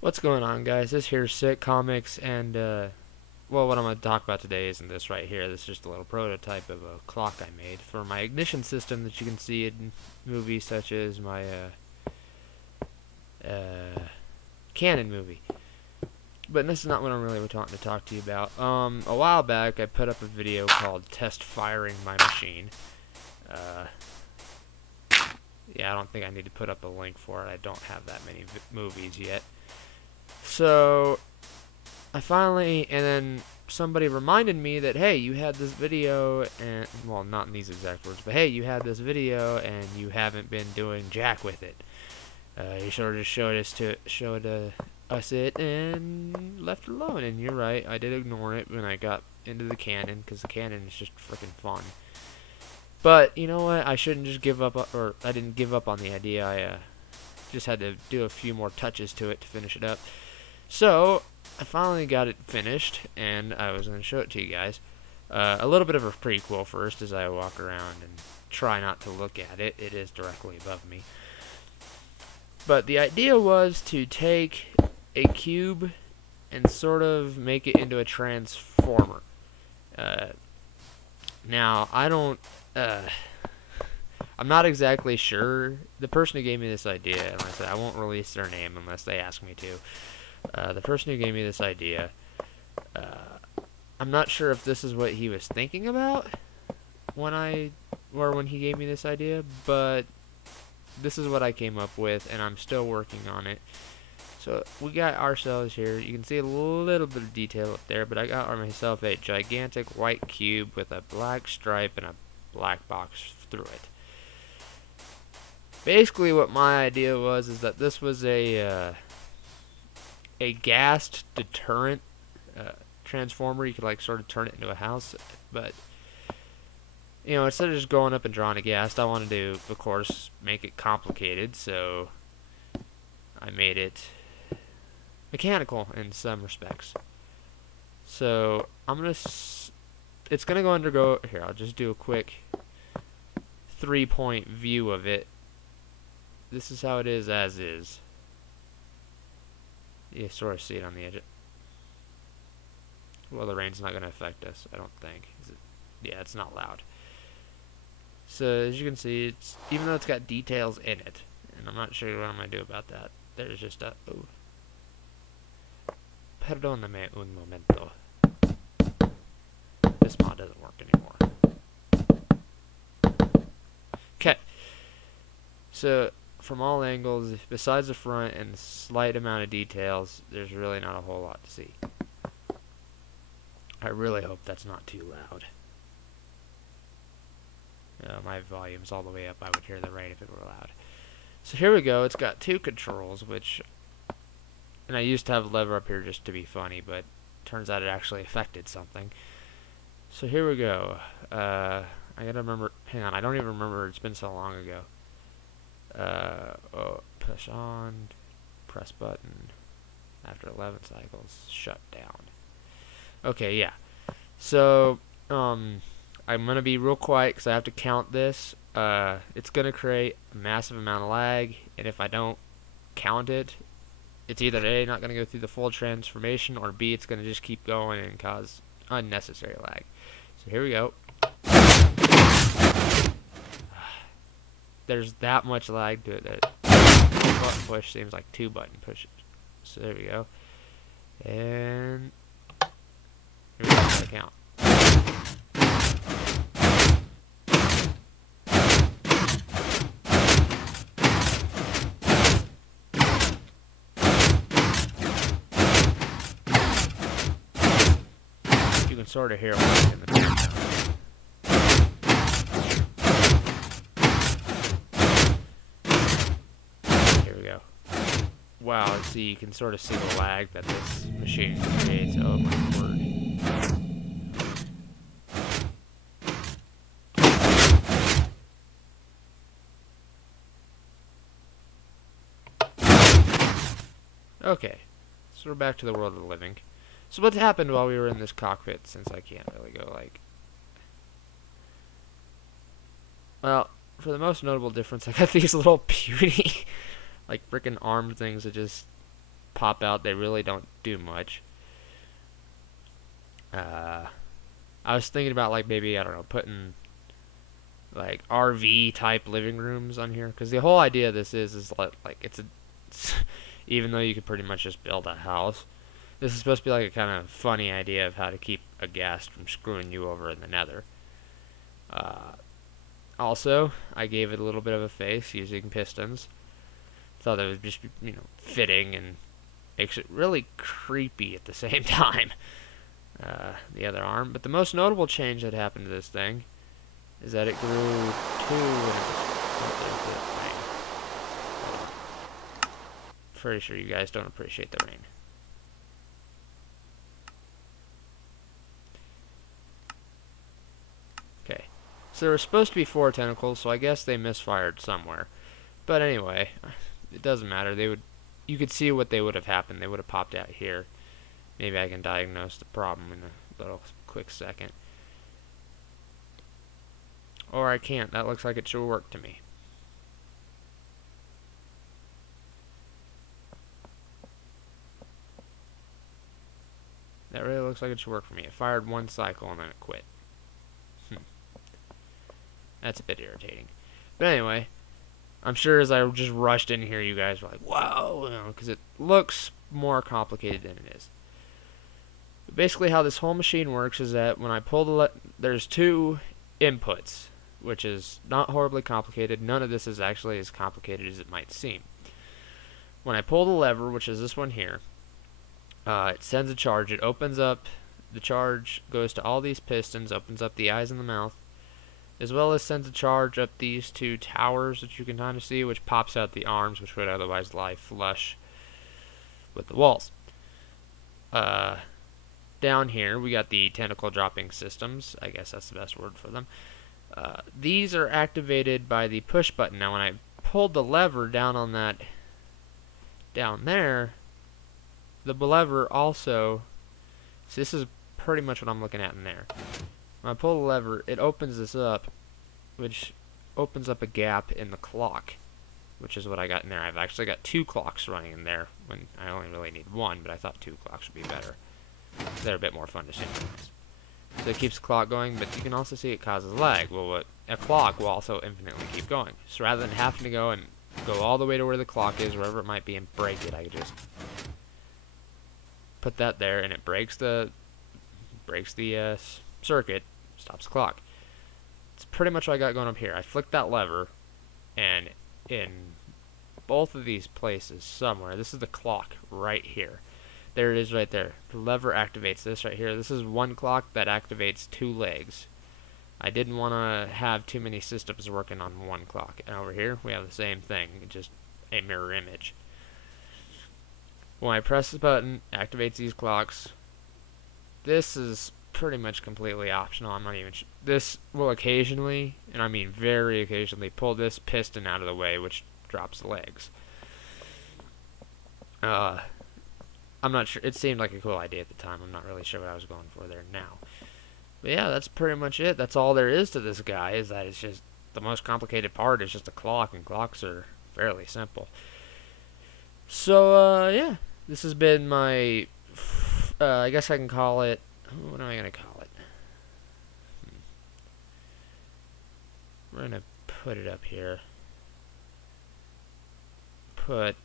What's going on, guys? This here's Sick Comics, and well, what I'm going to talk about today isn't this right here. This is just a little prototype of a clock I made for my ignition system that you can see in movies such as my Canon movie. But this is not what I'm really wanting to talk to you about. A while back, I put up a video called "Test Firing My Machine." Yeah, I don't think I need to put up a link for it. I don't have that many movies yet. So and then somebody reminded me that, hey, you had this video, and, well, not in these exact words, but hey, you had this video and you haven't been doing jack with it. You sort of just showed us it and left it alone. And you're right, I did ignore it when I got into the Canon, because the Canon is just freaking fun. But you know what? I shouldn't just give up, or I didn't give up on the idea. I just had to do a few more touches to it to finish it up. So I finally got it finished, and I was going to show it to you guys. A little bit of a prequel first, as I walk around and try not to look at it. It is directly above me. But the idea was to take a cube and sort of make it into a transformer. Now, I'm not exactly sure. The person who gave me this idea, and I said I won't release their name unless they ask me to. The person who gave me this idea, I'm not sure if this is what he was thinking about when he gave me this idea, but this is what I came up with, and I'm still working on it. So we got ourselves here. You can see a little bit of detail up there, but I got myself a gigantic white cube with a black stripe and a black box through it. Basically, what my idea was is that this was a gassed deterrent transformer. You could like sort of turn it into a house, but you know, instead of just going up and drawing a gas, I wanted to, of course, make it complicated. So I made it mechanical in some respects. So it's gonna undergo here. I'll just do a quick 3-point view of it. This is how it is as is. You sort of see it on the edge. Well, the rain's not going to affect us, I don't think. Yeah, it's not loud. So, as you can see, even though it's got details in it, and I'm not sure what I'm going to do about that, there's just a... Oh. Perdóname un momento. This mod doesn't work anymore. Okay. So, from all angles, besides the front and the slight amount of details, there's really not a whole lot to see. I really hope that's not too loud. My volume's all the way up. I would hear the rain if it were loud. So here we go. It's got two controls, and I used to have a lever up here just to be funny, but turns out it actually affected something. So here we go. I gotta remember. Hang on, I don't even remember. It's been so long ago. Push on, press button. After 11 cycles, shut down. Okay, yeah. So, I'm gonna be real quiet because I have to count this. It's gonna create a massive amount of lag, and if I don't count it, it's either A, not gonna go through the full transformation, or B, it's gonna just keep going and cause unnecessary lag. So here we go. There's that much lag to it that one button push seems like 2 button pushes. So there we go. And here we go, I count. You can sort of hear it in the background. Wow, let's see, you can sort of see the lag that this machine creates. Oh my word. Okay, so we're back to the world of the living. So what happened while we were in this cockpit, since I can't really go like... Well, for the most notable difference, I got these little puny like freaking arm things that just pop out. They really don't do much. I was thinking about, like, maybe, I don't know, putting like RV type living rooms on here, because the whole idea of this is like it's even though you could pretty much just build a house, this is supposed to be like a kind of funny idea of how to keep a guest from screwing you over in the nether. Also, I gave it a little bit of a face using pistons. Thought it would just be, fitting, and makes it really creepy at the same time. The other arm. But the most notable change that happened to this thing is that it grew 2 inches. Pretty sure you guys don't appreciate the rain. Okay. So there were supposed to be 4 tentacles, so I guess they misfired somewhere. But anyway, it doesn't matter. You could see what they would have happened. They would have popped out here. Maybe I can diagnose the problem in a little quick second. Or I can't. That looks like it should work to me. That really looks like it should work for me. It fired 1 cycle and then it quit. That's a bit irritating. But anyway, I'm sure as I just rushed in here, you guys were like, whoa, because it looks more complicated than it is. But basically how this whole machine works is that when I pull there's 2 inputs, which is not horribly complicated. None of this is actually as complicated as it might seem. When I pull the lever, which is this one here, it sends a charge. It opens up, the charge goes to all these pistons, opens up the eyes and the mouth, as well as sends a charge up these 2 towers that you can kind of see, which pops out the arms, which would otherwise lie flush with the walls. Down here, we got the tentacle dropping systems. I guess that's the best word for them. These are activated by the push button. Now, when I pulled the lever down on that, down there, the lever also, so this is pretty much what I'm looking at in there. When I pull the lever, it opens this up, which opens up a gap in the clock, which is what I got in there. I've actually got 2 clocks running in there, when I only really need 1, but I thought 2 clocks would be better. They're a bit more fun to synchronize. So it keeps the clock going, but you can also see it causes lag. Well, a clock will also infinitely keep going. So rather than having to go all the way to where the clock is, wherever it might be, and break it, I could just put that there, and it breaks the circuit, stops the clock. It's pretty much what I got going up here. I flicked that lever, and in both of these places somewhere, this is the clock right here. There it is right there. The lever activates this right here. This is 1 clock that activates 2 legs. I didn't want to have too many systems working on 1 clock. And over here, we have the same thing, just a mirror image. When I press the button, activates these clocks. This is pretty much completely optional. I'm not even this will occasionally, and I mean very occasionally, pull this piston out of the way, which drops the legs. I'm not sure. It seemed like a cool idea at the time. I'm not really sure what I was going for there now. But yeah, that's pretty much it. That's all there is to this guy, is that it's just the most complicated part is just a clock, and clocks are fairly simple. So, yeah. This has been my, I guess I can call it, what am I going to call it? We're going to put it up here. Put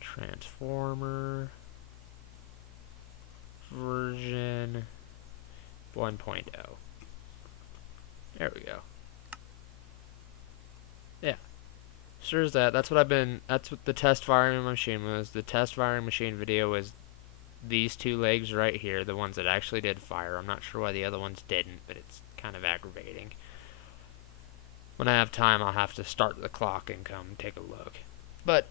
Transformer version 1.0. There we go. Yeah. Sure as that. That's what the test firing machine was. The test firing machine video was these 2 legs right here, the ones that actually did fire. I'm not sure why the other ones didn't, but it's kind of aggravating. When I have time, I'll have to start the clock and come take a look. But,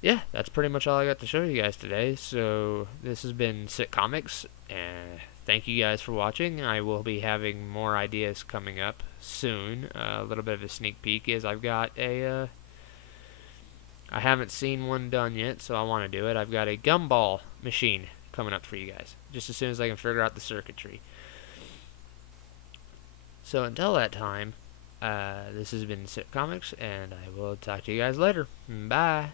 yeah, that's pretty much all I got to show you guys today. So this has been sickcomics, and thank you guys for watching. I will be having more ideas coming up soon. A little bit of a sneak peek is I've got I haven't seen one done yet, so I want to do it. I've got a gumball machine coming up for you guys, just as soon as I can figure out the circuitry. So until that time, This has been Sick Comics, and I will talk to you guys later. Bye.